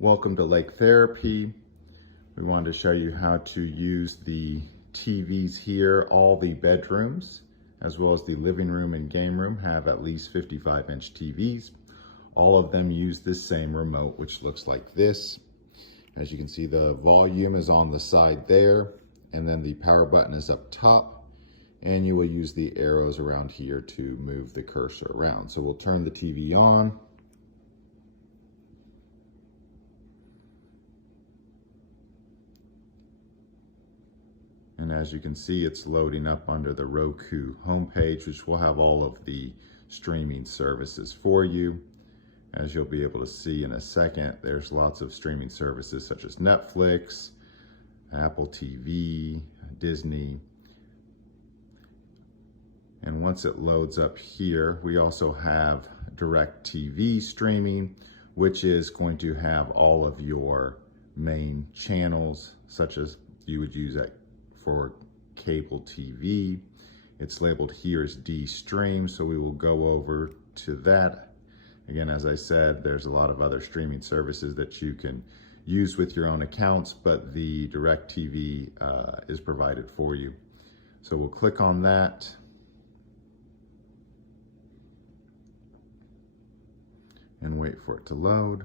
Welcome to Lake Therapy. We wanted to show you how to use the TVs here. All the bedrooms, as well as the living room and game room, have at least 55-inch TVs. All of them use this same remote, which looks like this. As you can see, the volume is on the side there, and then the power button is up top, and you will use the arrows around here to move the cursor around. So we'll turn the TV on. And as you can see, it's loading up under the Roku homepage, which will have all of the streaming services for you. As you'll be able to see in a second, there's lots of streaming services such as Netflix, Apple TV, Disney. And once it loads up here, we also have DirecTV streaming, which is going to have all of your main channels, such as you would use for cable TV. It's labeled here as D-Stream, so we will go over to that. Again, as I said, there's a lot of other streaming services that you can use with your own accounts, but the DirecTV is provided for you. So we'll click on that. And wait for it to load.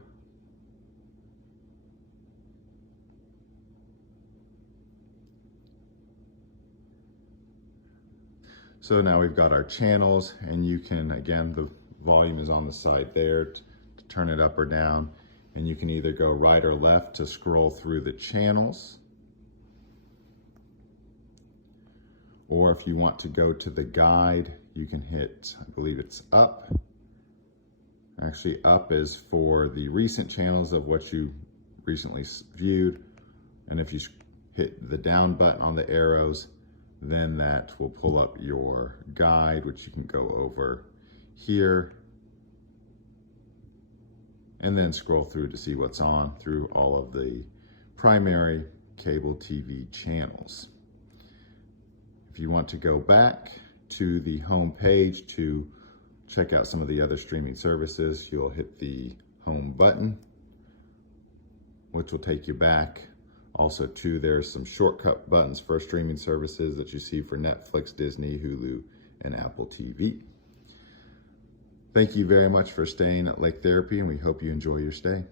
So now we've got our channels, and you can, again, the volume is on the side there to turn it up or down, and you can either go right or left to scroll through the channels, or if you want to go to the guide, you can hit, I believe it's up. Actually, up is for the recent channels of what you recently viewed, and if you hit the down button on the arrows, then that will pull up your guide, which you can go over here and then scroll through to see what's on through all of the primary cable TV channels. If you want to go back to the home page to check out some of the other streaming services, you'll hit the home button, which will take you back. Also, too, there's some shortcut buttons for streaming services that you see for Netflix, Disney, Hulu, and Apple TV. Thank you very much for staying at Lake Therapy, and we hope you enjoy your stay.